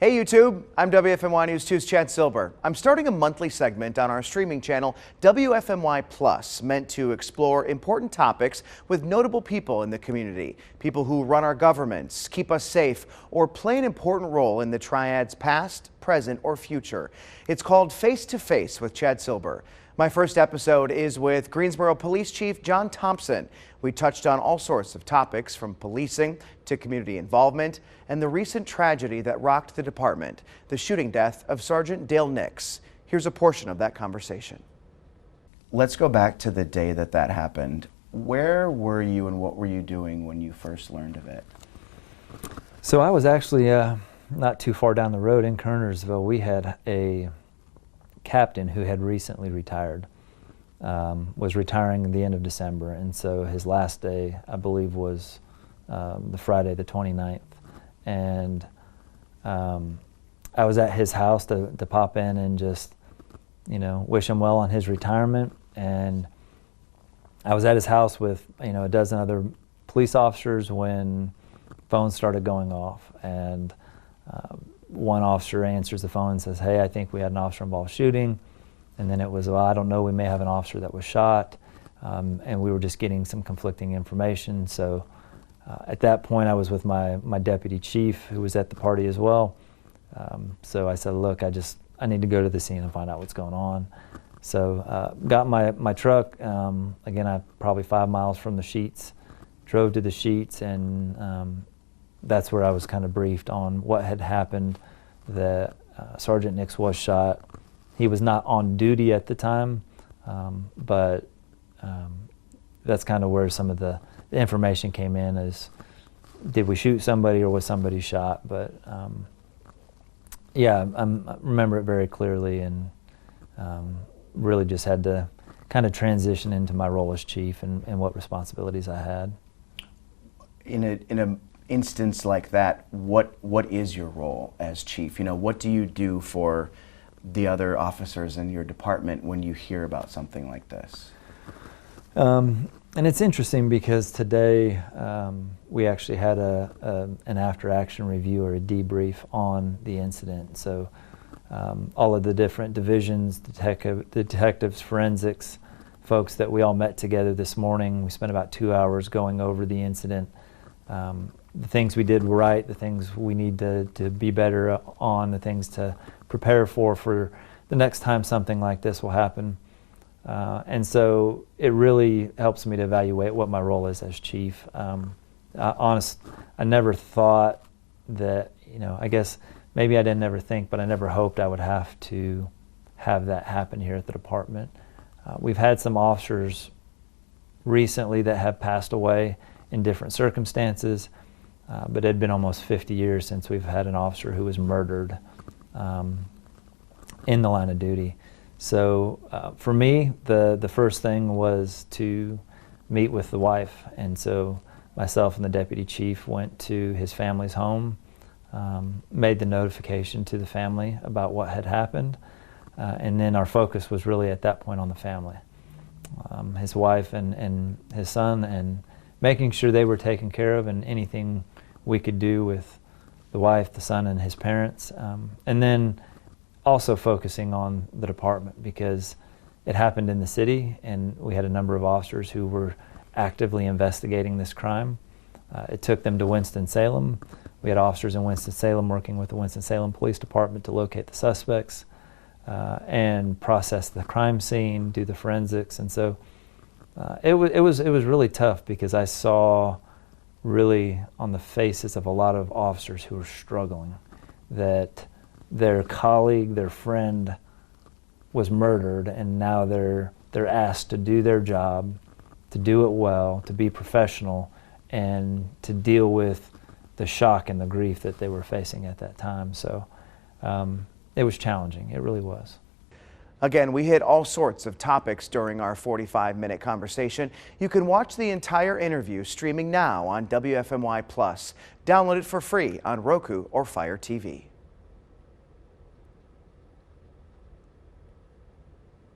Hey YouTube, I'm WFMY News 2's Chad Silber. I'm starting a monthly segment on our streaming channel WFMY Plus, meant to explore important topics with notable people in the community, people who run our governments, keep us safe, or play an important role in the triad's past, present, or future. It's called Face to Face with Chad Silber. My first episode is with Greensboro Police Chief John Thompson. We touched on all sorts of topics from policing to community involvement and the recent tragedy that rocked the department, the shooting death of Sergeant Dale Nix. Here's a portion of that conversation. Let's go back to the day that happened. Where were you and what were you doing when you first learned of it? So I was actually not too far down the road in Kernersville. We had a captain who had recently retired, was retiring at the end of December, and so his last day, I believe, was the Friday the 29th. And I was at his house to pop in and just, wish him well on his retirement. And I was at his house with, a dozen other police officers when phones started going off. And one officer answers the phone and says, "Hey, I think we had an officer-involved shooting." And then it was, "Well, I don't know, we may have an officer that was shot." And we were just getting some conflicting information. So at that point, I was with my deputy chief, who was at the party as well. So I said, "Look, I need to go to the scene and find out what's going on." So got my truck, again, I probably 5 miles from the Sheets, drove to the Sheets, and that's where I was kind of briefed on what had happened, that Sergeant Nix was shot. He was not on duty at the time, but that's kind of where some of the information came in, is did we shoot somebody or was somebody shot? But yeah, I remember it very clearly, and really just had to kind of transition into my role as chief and what responsibilities I had. In a instance like that, what is your role as chief? What do you do for the other officers in your department when you hear about something like this? And it's interesting because today we actually had an after-action review or a debrief on the incident. So all of the different divisions, detectives, forensics, folks that we all met together this morning. We spent about 2 hours going over the incident. The things we did right, the things we need to be better on, the things to prepare for the next time something like this will happen. And so it really helps me to evaluate what my role is as chief. I never thought that, I guess maybe I didn't ever think, but I never hoped I would have to have that happen here at the department. We've had some officers recently that have passed away in different circumstances. But it had been almost 50 years since we've had an officer who was murdered in the line of duty. So for me, the first thing was to meet with the wife. And so myself and the deputy chief went to his family's home, made the notification to the family about what had happened. And then our focus was really at that point on the family, his wife and his son, and making sure they were taken care of, and anything we could do with the wife, the son, and his parents. And then also focusing on the department, because it happened in the city and we had a number of officers who were actively investigating this crime. It took them to Winston-Salem. We had officers in Winston-Salem working with the Winston-Salem Police Department to locate the suspects and process the crime scene, do the forensics. And so it was really tough, because I saw really on the faces of a lot of officers who were struggling, that their colleague, their friend was murdered, and now they're asked to do their job, to do it well, to be professional, and to deal with the shock and the grief that they were facing at that time. So it was challenging. It really was. Again, we hit all sorts of topics during our 45-minute conversation. You can watch the entire interview streaming now on WFMY Plus. Download it for free on Roku or Fire TV.